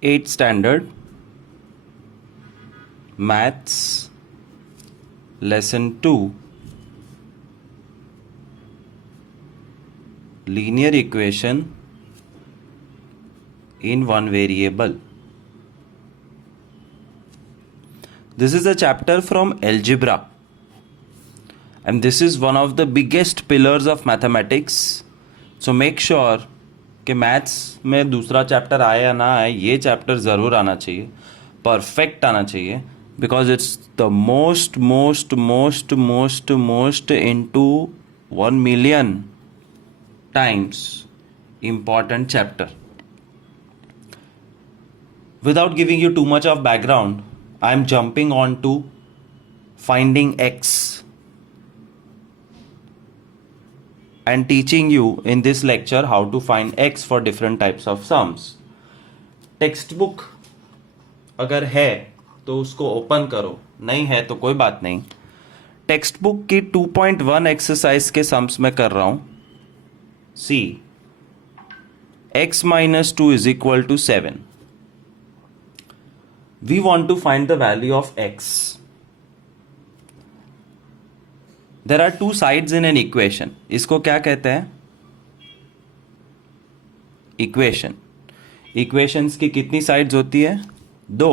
8th standard maths lesson 2 linear equation in one variable. This is a chapter from algebra and this is one of the biggest pillars of mathematics. So make sure कि maths में दूसरा chapter आए या ना आए, ये chapter ज़रूर आना चाहिए, परफेक्ट आना चाहिए, because it's the most most most most most into 1 million times important chapter. Without giving you too much of background, I am jumping on to finding x and teaching you in this lecture how to find x for different types of sums. Text book अगर है तो उसको open करो, नहीं है तो कोई बात नहीं. टेक्स्ट बुक की 2.1 एक्सरसाइज के सम्स में कर रहा हूं. सी x minus 2 is equal to 7. We want to find the value of x. There are two sides in an equation. इसको क्या कहते हैं? इक्वेशन. इक्वेशंस की कितनी साइड्स होती है? दो.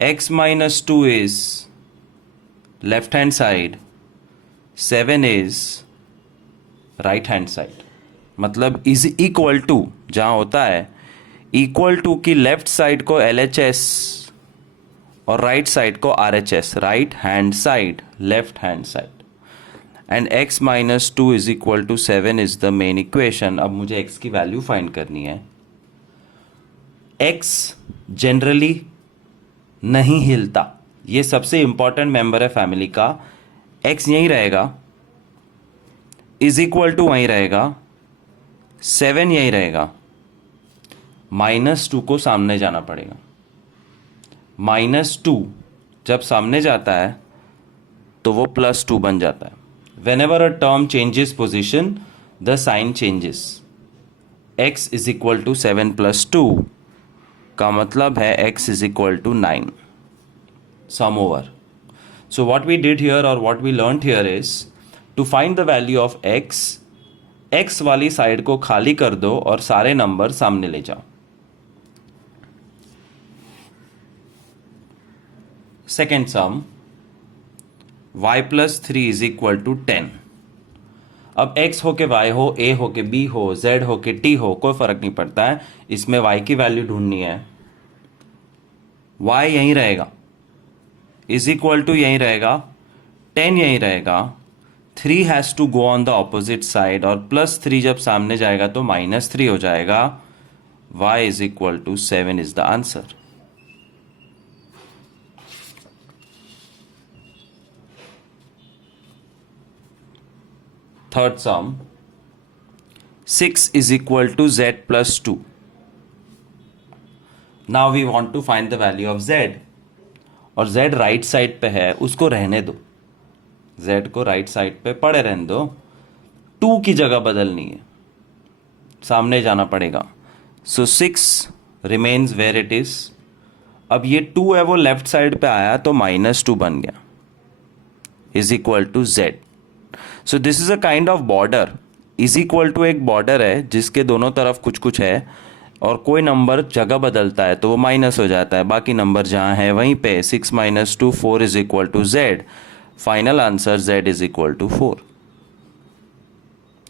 x minus 2 is left hand side, 7 is right hand side. मतलब is equal to जहाँ होता है equal to की लेफ्ट साइड को LHS और राइट साइड को RHS, right hand side, left hand side. And x minus 2 is equal to 7 is the main equation. अब मुझे x की वैल्यू फाइंड करनी है. x जनरली नहीं हिलता, ये सबसे इंपॉर्टेंट मेंबर है फैमिली का. x यहीं रहेगा, इज इक्वल टू वहीं रहेगा, 7 यहीं रहेगा, -2 को सामने जाना पड़ेगा. -2 जब सामने जाता है तो वो +2 बन जाता है. Whenever a term changes position, the sign changes. x is equal to 7 plus 2 का मतलब है x is equal to 9. Sum over. So what we did here or what we learnt here is to find the value of x, x वाली side को खाली कर दो और सारे नंबर सामने ले जाओ. Second sum y plus 3 is equal to 10. अब x हो के y हो, a हो के b हो, z हो के t हो, कोई फर्क नहीं पड़ता है. इसमें y की वैल्यू ढूंढनी है. y यहीं रहेगा, इज इक्वल टू यहीं रहेगा, 10 यहीं रहेगा, 3 has to go on the opposite side और +3 जब सामने जाएगा तो -3 हो जाएगा. y is equal to 7 is the answer. Third sum, 6 is equal to z plus 2. Now we want to find the value of z. और z राइट साइड पे है, उसको रहने दो, z को राइट साइड पे पड़े रहने दो. 2 की जगह बदलनी है, सामने जाना पड़ेगा. सो 6 रिमेन्स वेयर इट इज. अब ये 2 है वो लेफ्ट साइड पे आया तो -2 बन गया, is equal to z. So this is a kind of border. Is equal to एक बॉर्डर है जिसके दोनों तरफ कुछ कुछ है और कोई नंबर जगह बदलता है तो वो माइनस हो जाता है, बाकी नंबर जहाँ है वहीं पे. 6 minus 2 4 is equal to z. Final answer z is equal to 4.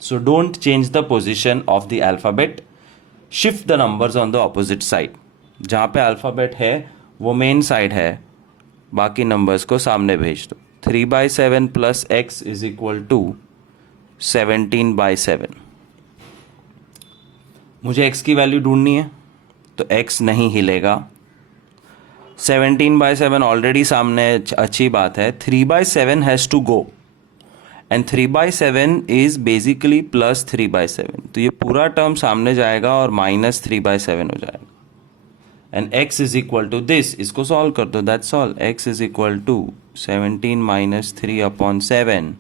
So don't change the position of the alphabet, shift the numbers on the opposite side. जहाँ पे अल्फ़ाबेट है वो मेन साइड है, बाकी नंबर्स को सामने भेज दो. 3/7 plus x is equal to 17/7. मुझे x की वैल्यू ढूंढनी है तो x नहीं हिलेगा. 17/7 ऑलरेडी सामने है, अच्छी बात है. 3/7 has to go and 3/7 is basically +3/7. तो ये पूरा टर्म सामने जाएगा और -3/7 हो जाएगा. And x is equal to this. इसको सॉल्व कर दो, that's all. x is equal to 17 minus 3/7,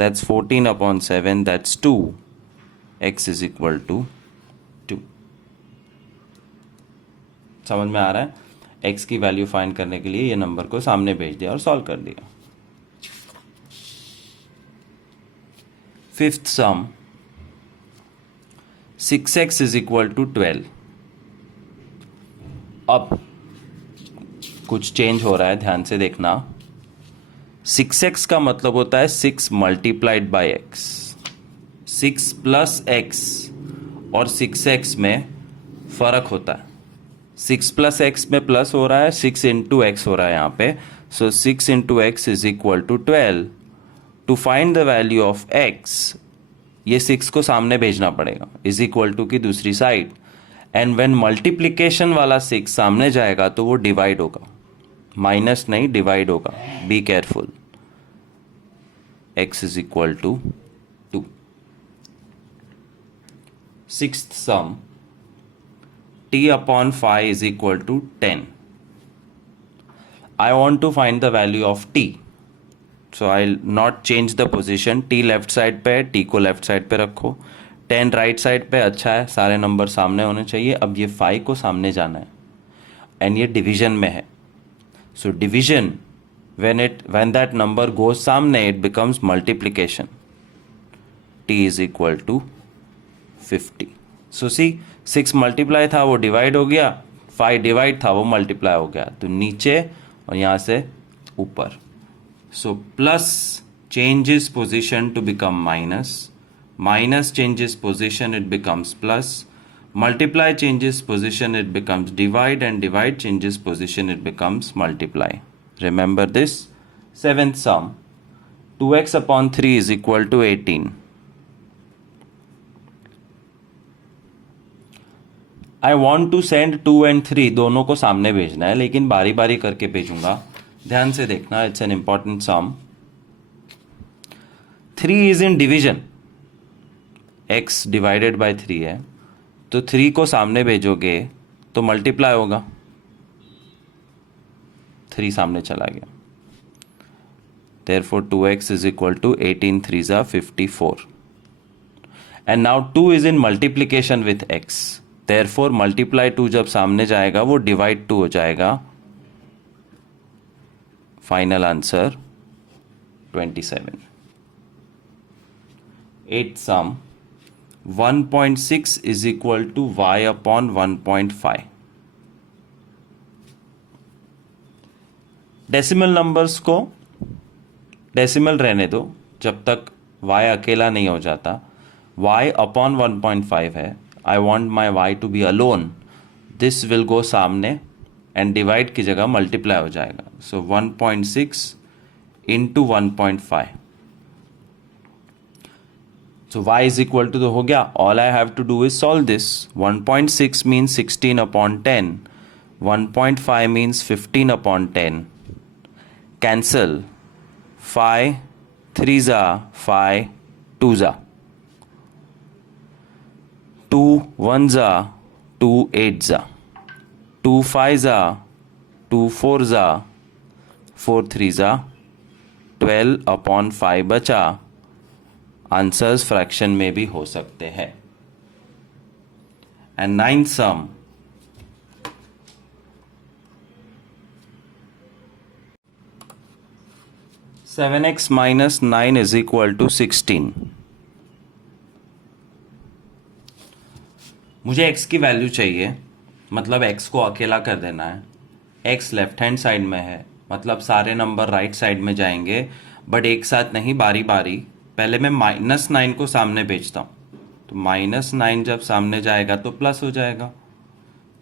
that's 14/7, that's 2. X is equal to 2. समझ में आ रहा है? x की वैल्यू फाइंड करने के लिए ये नंबर को सामने भेज दिया और सॉल्व कर दिया। Fifth sum, 6x is equal to 12। अब कुछ चेंज हो रहा है, ध्यान से देखना। 6x का मतलब होता है 6 multiplied by x, 6 plus x और 6x में फर्क होता है। 6 प्लस x में प्लस हो रहा है, 6 इंटू एक्स हो रहा है यहाँ पे। So 6 into x is equal to 12। To find the value of x, ये 6 को सामने भेजना पड़ेगा, इज इक्वल टू की दूसरी साइड। एंड व्हेन मल्टीप्लिकेशन वाला 6 सामने जाएगा तो वो डिवाइड होगा, माइनस नहीं, डिवाइड होगा। Be careful. x is equal to 2। Sixth sum, t upon 5 is equal to 10. I want to find the value of t. So I'll not change the position. t left side पे है, t को left side पे रखो। 10 right side पे, अच्छा है, सारे number सामने होने चाहिए। अब ये 5 को सामने जाना है एंड ये डिवीजन में है। So division, when that number goes सामने, it becomes multiplication. t is equal to 50. So see, 6 multiply था वो डिवाइड हो गया, 5 डिवाइड था वो मल्टीप्लाई हो गया, तो नीचे और यहाँ से ऊपर। So plus changes position to become minus, minus changes position it becomes plus, multiply changes position it becomes divide, and divide changes position it becomes multiply. Remember this. Seventh sum, 2x upon 3 is equal to 18। I want to send 2 and 3, दोनों को सामने भेजना है, लेकिन बारी बारी करके भेजूंगा। ध्यान से देखना, it's an important sum. 3 is in division, x divided by 3 है, तो 3 को सामने भेजोगे तो मल्टीप्लाई होगा। 3 सामने चला गया, therefore 2x is equal to 18 3s are 54. And now 2 is in multiplication with x. Therefore multiply 2 जब सामने जाएगा वो डिवाइड 2 हो जाएगा। Final answer 27। Eight sum, 1.6 is equal to y upon 1.5। Decimal numbers को डेसिमल रहने दो जब तक y अकेला नहीं हो जाता। y अपॉन 1.5 है, I want my y to be alone. This will go सामने and divide की जगह multiply हो जाएगा। So 1.6 into 1.5. So y is equal to, तो हो गया। All I have to do is solve this. 1.6 means 16 upon 10. 1.5 means 15 upon 10. Cancel. 5 3s are 5 2s are 2 1s are 2 8s are 2 5s are 2 4s are 4 3s are 12 upon 5 बचा। Answers fraction में भी हो सकते हैं। And ninth sum, seven x minus 9 is equal to 16। मुझे x की value चाहिए, मतलब x को अकेला कर देना है। x लेफ्ट हैंड साइड में है, मतलब सारे नंबर राइट साइड में जाएंगे, बट एक साथ नहीं, बारी बारी। पहले मैं -9 को सामने भेजता हूँ, तो -9 जब सामने जाएगा तो प्लस हो जाएगा।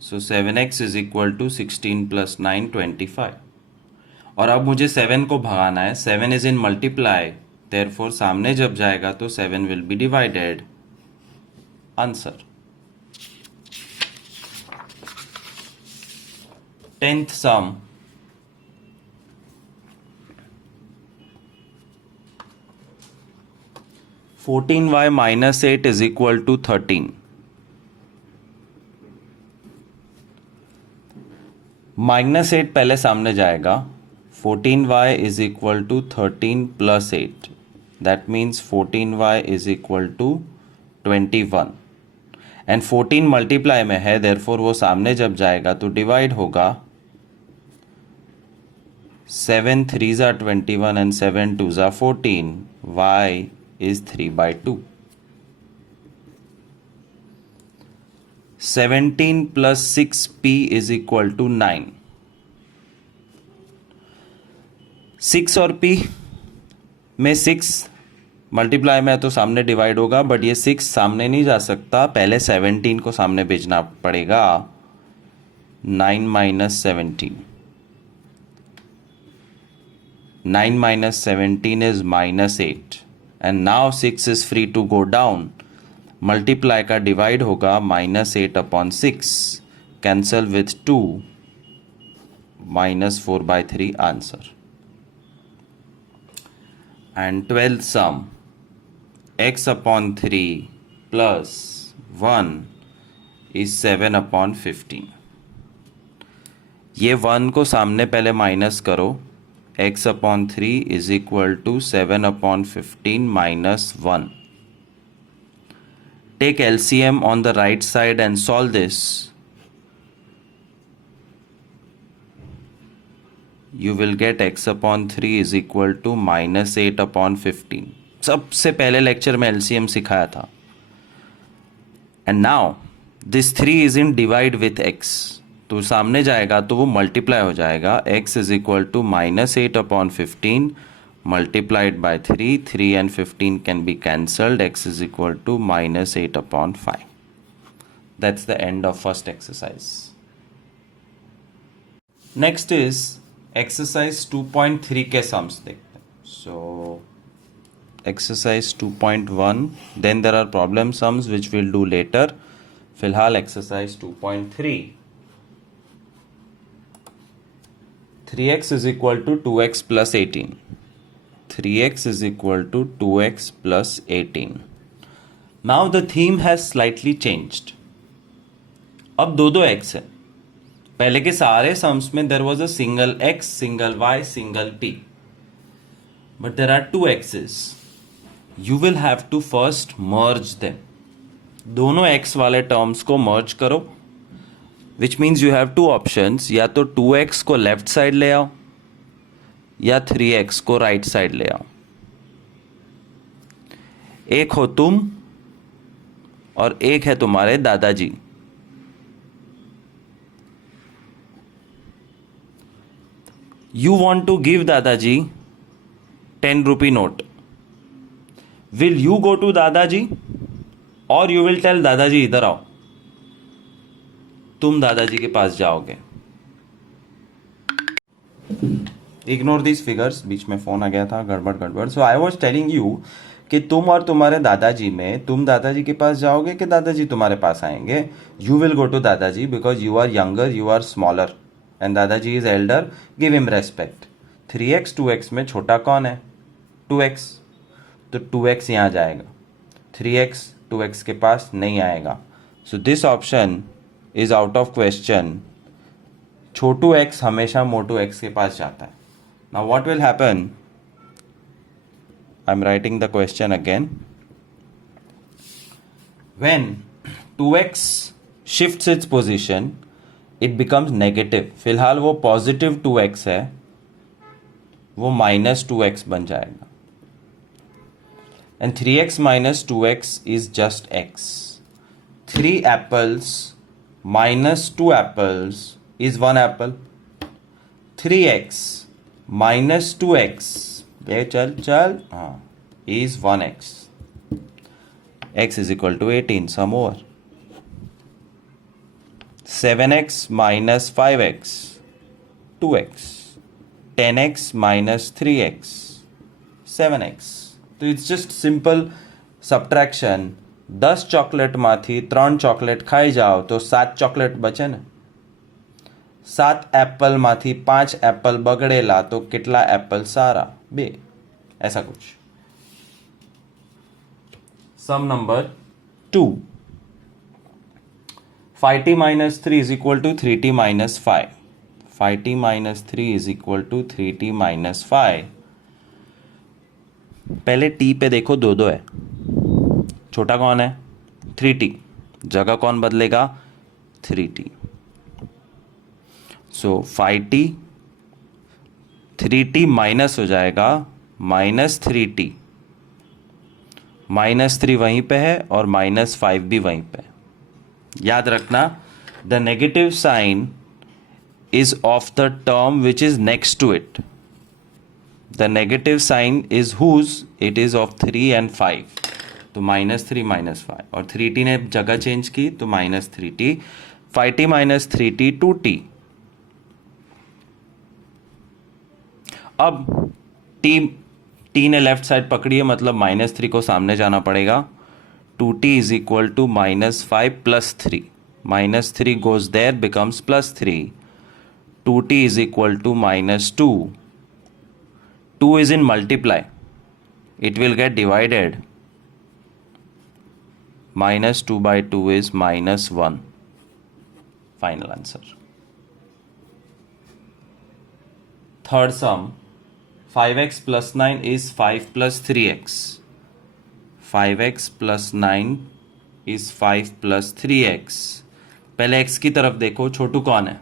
So 7x is equal to 16 plus 9 25। और अब मुझे 7 को भगाना है। 7 इज इन मल्टीप्लाई, देयरफॉर सामने जब जाएगा तो 7 will be divided. Answer. 10th sum, 14y minus 8 is equal to 13. -8 पहले सामने जाएगा। 14y is equal to 13 plus 8. That means 14y is equal to 21. And 14 multiply में है, देयरफॉर वो सामने जब जाएगा तो डिवाइड होगा। 7 3s are 21 and 7 2s are 14. Y is 3/2. 17 plus 6p is equal to 9. 6 और p में 6 मल्टीप्लाई में है तो सामने डिवाइड होगा, बट ये 6 सामने नहीं जा सकता, पहले 17 को सामने भेजना पड़ेगा। 9 minus 17. 9 minus 17 is -8 and now 6 is free to go down. Multiply का डिवाइड होगा -8/6, cancel with 2, -4/3 answer. And 12th sum, x/3 plus 1 is 7/15। ये 1 को सामने पहले माइनस करो, x/3 is equal to 7/15 minus 1. Take LCM on the right side and solve this. You will get x/3 is equal to -8/15. सबसे पहले lecture में LCM सिखाया था। And now this 3 is in divide with x. तो सामने जाएगा तो वो मल्टीप्लाई हो जाएगा। x is equal to -8/15 multiplied by 3. 3 and 15 can be cancelled. X is equal to -8/5. That's the end of first exercise. Next is exercise 2.3 के sums देखते हैं. So exercise 2.1, then there are problem sums which we'll do later. फिलहाल exercise 2.3. 3x is equal to 2x plus 18. 3x is equal to 2x plus 18. Now the theme has slightly changed. अब दो x है। पहले के सारे sums में there was a single x, single y, single p. But there are two x's. You will have to first merge them. दोनों x वाले terms को merge करो, which means you have two options. या तो 2x को left side ले आओ या 3x को राइट साइड ले आओ। एक हो तुम और एक है तुम्हारे दादाजी। You want to give दादाजी 10 rupee note. Will you go to दादाजी or you will tell दादाजी इधर आओ? तुम दादाजी के पास जाओगे। इग्नोर दिस फिगर्स, बीच में फोन आ गया था, गड़बड़। सो आई वॉज टेलिंग यू कि तुम और तुम्हारे दादाजी में तुम दादाजी के पास जाओगे कि दादाजी तुम्हारे पास आएंगे। यू विल गो टू दादाजी because you are younger, you are smaller and दादाजी is elder, give him respect. 3x 2x में छोटा कौन है? 2x, तो 2x यहाँ जाएगा। 3x 2x के पास नहीं आएगा, so this option is out of question. Chhotu x हमेशा मोटू x के पास जाता है। Now what will happen? I'm writing the question again. When 2x shifts its position, it becomes negative. फिलहाल वो positive 2x है, वो -2x बन जाएगा। And 3x minus 2x is just x. 3 apples minus 2 apples is 1 apple. 3x minus 2x, चल हाँ, is 1x. x is equal to 18, sum over. 7x minus 5x, 2x. 10x minus 3x, 7x. तो it's just simple subtraction. 10 chocolate માંથી 3 chocolate ખાઈ જાઓ તો 7 chocolate બચે ને। 7 Apple माथी 5 एप्पल बगड़ेला तो कितला एप्पल सारा? 2, ऐसा कुछ। सम number 2, 5t minus 3 is equal to 3t minus 5. 5t minus 3 is equal to 3t minus 5. पहले t पे देखो, दो है। छोटा कौन है? 3t, जगह कौन बदलेगा, 3t। सो 5t, 3t माइनस हो जाएगा -3t, -3 वहीं पे है और -5 भी वहीं पे है। याद रखना, the negative sign is of the term which is next to it. The negative sign is whose? It is of 3 and 5. तो -3 -5 और 3t ने जगह चेंज की तो -3t, 5t -3t 2t। अब t ने लेफ्ट साइड पकड़ी है, मतलब -3 को सामने जाना पड़ेगा। 2t is equal to -5 plus 3, -3 goes there, becomes +3, 2t is equal to -2, 2 is in multiply, it will get divided, -2 by 2 is -1, final answer। Third sum, 5x plus 9 is 5 plus 3x, 5x plus 9 is 5 plus 3x। पहले x की तरफ देखो, छोटू कौन है,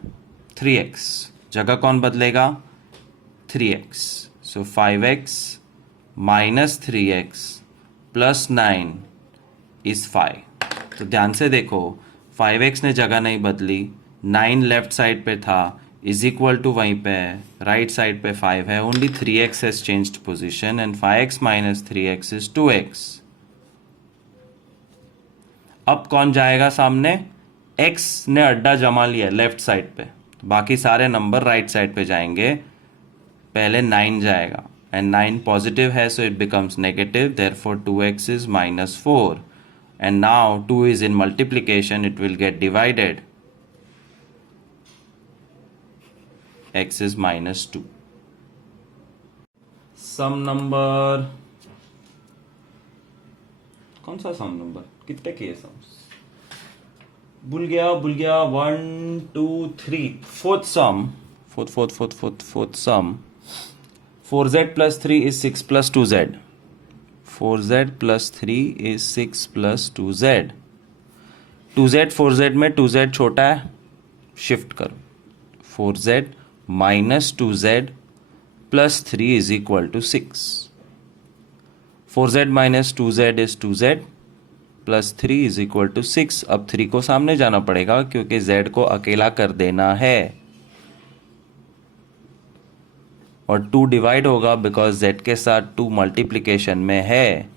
3x, जगह कौन बदलेगा, 3x। So 5x minus 3x plus 9 is 5। तो ध्यान से देखो, 5x ने जगह नहीं बदली, 9 लेफ्ट साइड पे था, इज इक्वल टू वहीं पे है, राइट साइड पे 5 है, only 3x has changed position and 5x minus 3x is 2x। अब कौन जाएगा सामने, x ने अड्डा जमा लिया लेफ्ट साइड पे, बाकी सारे नंबर राइट साइड पे जाएंगे। पहले 9 जाएगा एंड 9 पॉजिटिव है, so it becomes negative, therefore 2x is -4 and now 2 is in multiplication, it will get divided, x is -2। Sum number, कौन सा सम नंबर, कितने किए सम्स, भूल गया 1 2 3, fourth some, fourth some, 4z plus 3 is 6 plus 2z, 4z plus 3 is 6 plus 2z, 2z 4z में 2z छोटा है, shift करो, 4z minus 2z plus 3 is equal to 6, 4z minus 2z is 2z plus 3 is equal to 6। अब 3 को सामने जाना पड़ेगा क्योंकि z को अकेला कर देना है, और 2 डिवाइड होगा बिकॉज z के साथ 2 मल्टीप्लिकेशन में है।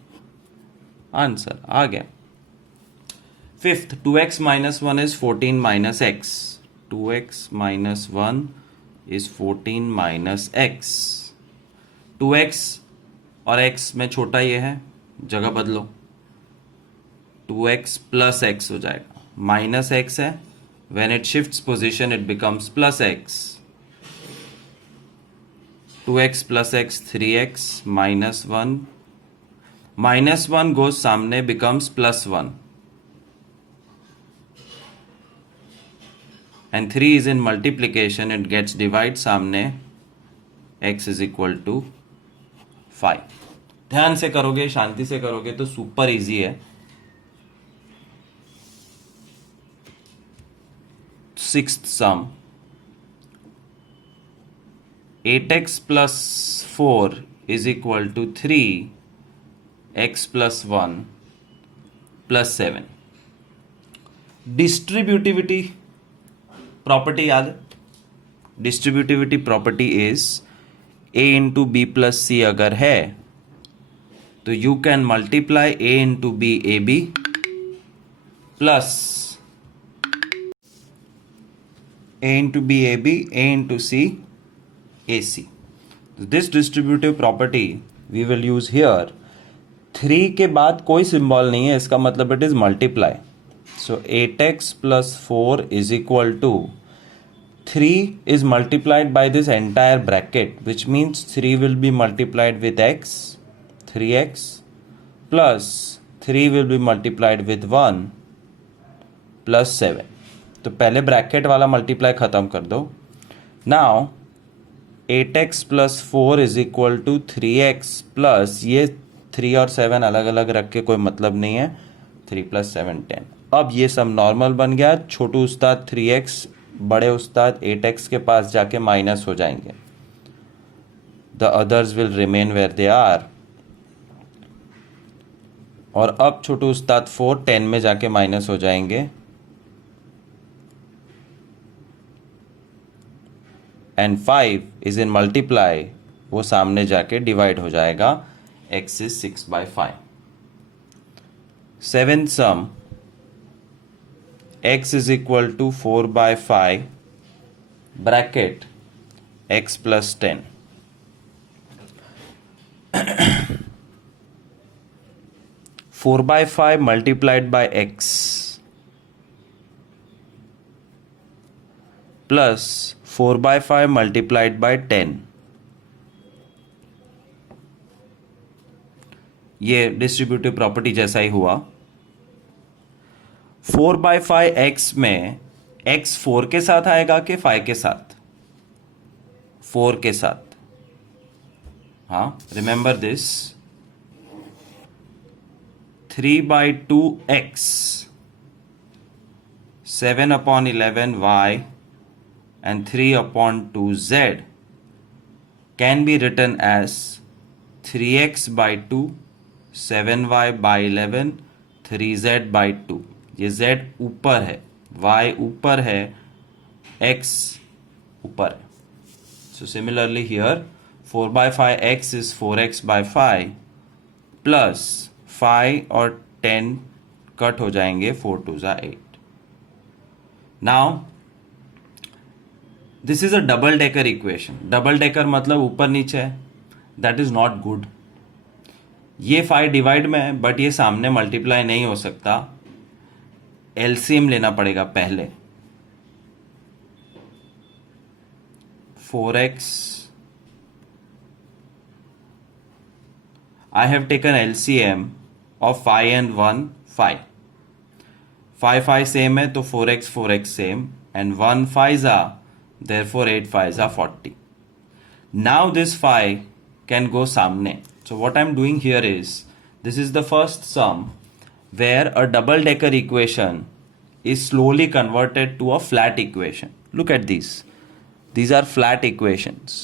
आंसर आ गया। Fifth, 2x minus 1 is 14 minus x, 2x minus 1 is 14 minus x. 2x और x में छोटा ये है, जगह बदलो, 2x प्लस x हो जाएगा, माइनस x है, when it shifts position it becomes plus x, 2x plus x 3x minus 1 goes सामने, becomes plus 1 and 3 is in multiplication, it gets divide सामने, x is equal to 5। ध्यान से करोगे, शांति से करोगे तो सुपर इजी है। Sixth some, 8x plus 4 is equal to 3x plus 1 plus 7। Distributivity property याद, distributivity property is a into B plus C अगर है तो you can multiply a into B A B plus a into b ab, a into c ac। This distributive property we will use here। 3 के बाद कोई symbol नहीं है, इसका मतलब it is multiply. So 8x plus 4 is equal to 3 is multiplied by this entire bracket, which means 3 will be multiplied with x, 3x plus 3 will be multiplied with 1 plus 7। तो पहले bracket वाला multiply खत्म कर दो। Now 8x plus 4 is equal to 3x plus, ये 3 और 7 अलग अलग रख के कोई मतलब नहीं है, 3 प्लस 7 10, अब ये सब नॉर्मल बन गया, छोटू उस्ताद 3x, बड़े उस्ताद 8x के पास जाके माइनस हो जाएंगे, the others will remain where they are. और अब छोटू उस्ताद 4 10 में जाके माइनस हो जाएंगे, एंड 5 इज इन मल्टीप्लाई, वो सामने जाके डिवाइड हो जाएगा, x is 6/5। Seventh sum, x is equal to 4/5 bracket x plus 10. Four by 5 multiplied by x plus 4/5 multiplied by 10. ये डिस्ट्रीब्यूटिव प्रॉपर्टी जैसा ही हुआ। 4/5 x में x 4 के साथ आएगा कि 5 के साथ? 4 के साथ। हाँ, remember this. 3/2x 7/11y and 3/2z can be written as 3x/2 7y/11 3z/2। ये z ऊपर है, y ऊपर है, x ऊपर है। So similarly here 4/5 x is 4x/5 plus 5 और 10 कट हो जाएंगे, 4 2 जा 8। Now this is a double decker equation। Double decker मतलब ऊपर नीचे है, that is not good। ये 5 डिवाइड में है बट ये सामने मल्टीप्लाई नहीं हो सकता, एलसीएम लेना पड़ेगा पहले। 4x, I have taken LCM of 5 and 1 5। 5 5 same है तो 4x 4x same, and 1 5 are, therefore 8 5 are 40। Now this 5 can go सामने। So what I'm doing here is, this is the first sum where a double decker equation is slowly converted to a flat equation. Look at these. These are flat equations,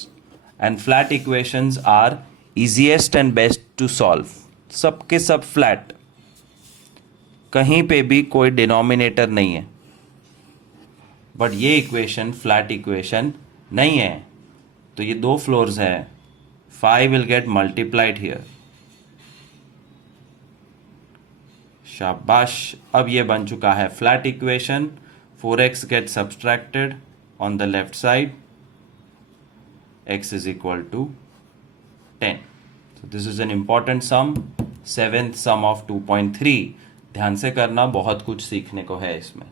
and flat equations are easiest and best to solve। सब के सब flat, कहीं पे भी कोई denominator नहीं है। But ये इक्वेशन फ्लैट इक्वेशन नहीं है, तो ये 2 फ्लोर्स है, 5 will get multiplied here। शाबाश, अब ये बन चुका है flat equation. 4x gets subtracted on the left side, x is equal to 10। So this is an important sum, 7th sum of 2.3। ध्यान से करना, बहुत कुछ सीखने को है इसमें।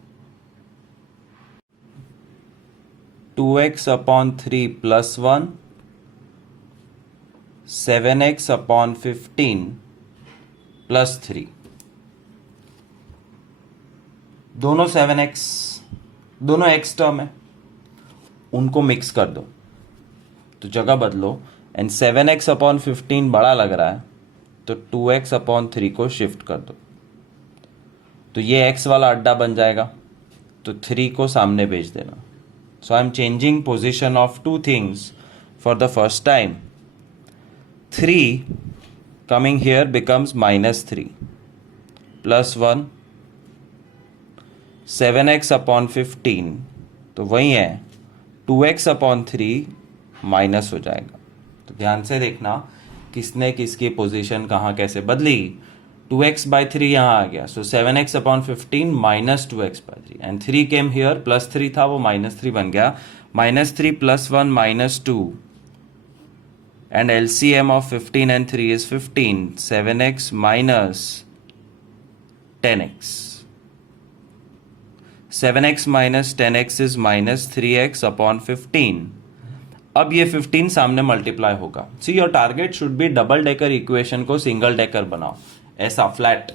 2x/3 plus 1 7x/15 plus 3। दोनों 7x, दोनों x टर्म है, उनको मिक्स कर दो तो जगह बदलो, एंड 7x/15 बड़ा लग रहा है तो 2x/3 को शिफ्ट कर दो, तो ये x वाला अड्डा बन जाएगा, तो 3 को सामने भेज देना। So I am changing position of 2 things for the first time. 3 coming here becomes -3 plus 1 7x/15, तो वही है 2x/3 माइनस हो जाएगा। तो ध्यान से देखना किसने किसकी पोजीशन कहाँ कैसे बदली। 2x/3 यहाँ आ गया, सो 7x/15 minus 2x/3, and 3 came here, +3 था वो -3 बन गया, -3 + 1 -2, and LCM of 15 and 3 is 15, 7x minus 10x। 7x minus 10x is minus 3x/15। अब ये 15 सामने मल्टीप्लाई होगा। See your target should be double decker equation को सिंगल डेकर बनाओ, ऐसा फ्लैट।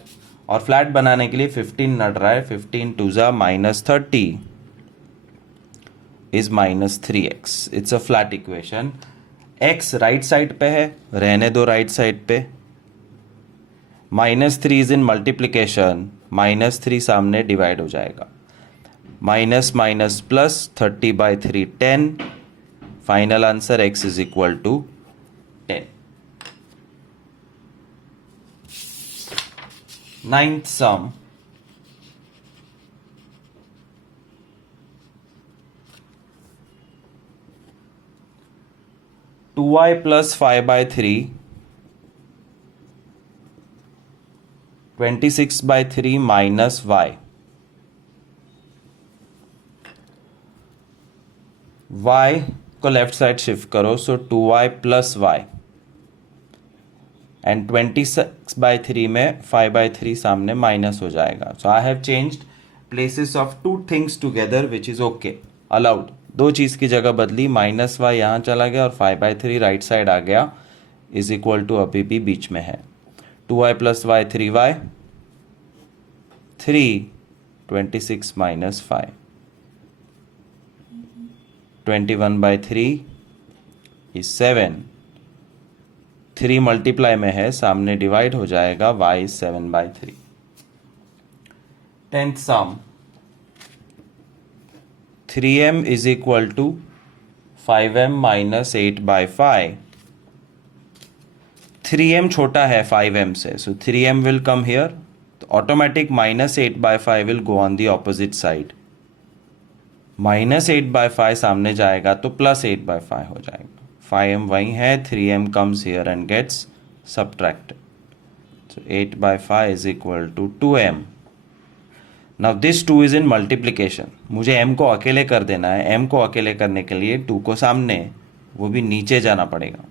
और फ्लैट बनाने के लिए 15 नट रहा है, 15 2 जा -30 is -3x। It's a flat equation. x right side पे है, रहने दो राइट साइड पे। -3 इज इन मल्टीप्लीकेशन, -3 सामने डिवाइड हो जाएगा, minus minus plus 30/3 10, final answer x is equal to 10। Ninth sum, two y plus 5/3 26/3 minus y, y को left side shift करो, so 2y plus y and 26/3 में 5/3 सामने minus हो जाएगा। So I have changed places of two things together which is okay, allowed. दो चीज़ की जगह बदली, माइनस y यहाँ चला गया और 5/3 राइट साइड आ गया, इज इक्वल टू अभी भी बीच में है। 2y plus y 3y, 3 26 minus 5, 21/3 is 7, 3 multiply में है, सामने डिवाइड हो जाएगा, y is 7/3। 10th sum, 3m is equal to 5m minus 8/5। 3m छोटा है 5m से, so 3m will come here, तो automatic -8/5 will go on the opposite side. -8/5 सामने जाएगा तो +8/5 हो जाएगा। 5m वहीं है, 3m comes here and gets subtracted. So 8/5 is equal to 2m. Now this 2 is in multiplication. मुझे m को अकेले कर देना है। m को अकेले करने के लिए 2 को सामने, वो भी नीचे जाना पड़ेगा।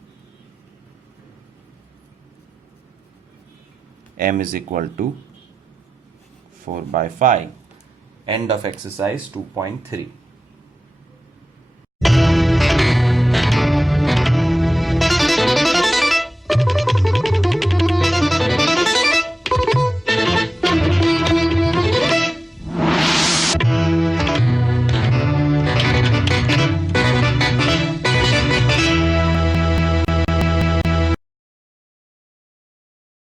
m is equal to 4/5. End of exercise 2.3.